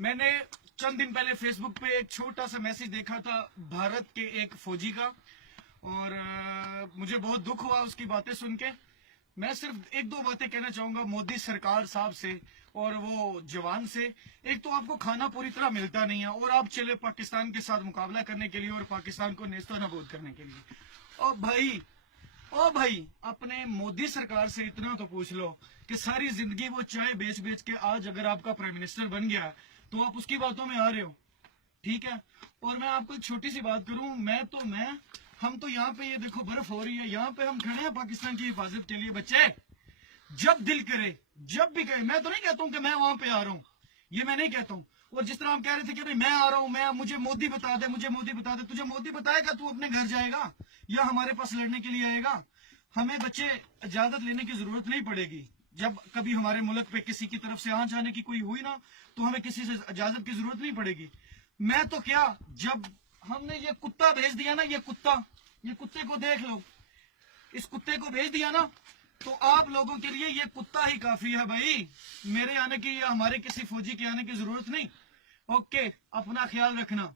मैंने चंद दिन पहले फेसबुक पे एक छोटा सा मैसेज देखा था भारत के एक फौजी का, और मुझे बहुत दुख हुआ उसकी बातें सुन के। मैं सिर्फ एक दो बातें कहना चाहूंगा मोदी सरकार साहब से और वो जवान से। एक तो आपको खाना पूरी तरह मिलता नहीं है और आप चले पाकिस्तान के साथ मुकाबला करने के लिए और पाकिस्तान को नेस्तो नाबूद करने के लिए। ओ भाई अपने मोदी सरकार से इतना तो पूछ लो कि सारी जिंदगी वो चाय बेच बेच के आज अगर आपका प्राइम मिनिस्टर बन गया तो आप उसकी बातों में आ रहे हो, ठीक है। और मैं आपको एक छोटी सी बात करूं, हम तो यहाँ पे ये देखो बर्फ हो रही है, यहाँ पे हम खड़े हैं पाकिस्तान की हिफाजत के लिए। बच्चे जब दिल करे जब भी कहे, मैं तो नहीं कहता हूँ कि मैं वहां पे आ रहा हूँ, ये मैं नहीं कहता हूँ। और जिस तरह हम कह रहे थे कि भाई मैं आ रहा हूँ, मुझे मोदी बता दे, मुझे मोदी बता दे, तुझे मोदी बताएगा तू अपने घर जाएगा या हमारे पास लड़ने के लिए आएगा? हमें बच्चे इजाजत लेने की जरूरत नहीं पड़ेगी। जब कभी हमारे मुल्क पे किसी की तरफ से आंच आने की कोई हुई ना, तो हमें किसी से इजाजत की जरूरत नहीं पड़ेगी। मैं तो क्या, जब हमने ये कुत्ता भेज दिया ना, ये कुत्ते को देख लो, इस कुत्ते को भेज दिया ना, तो आप लोगों के लिए ये कुत्ता ही काफी है भाई। मेरे आने की या हमारे किसी फौजी के आने की जरूरत नहीं। ओके, अपना ख्याल रखना।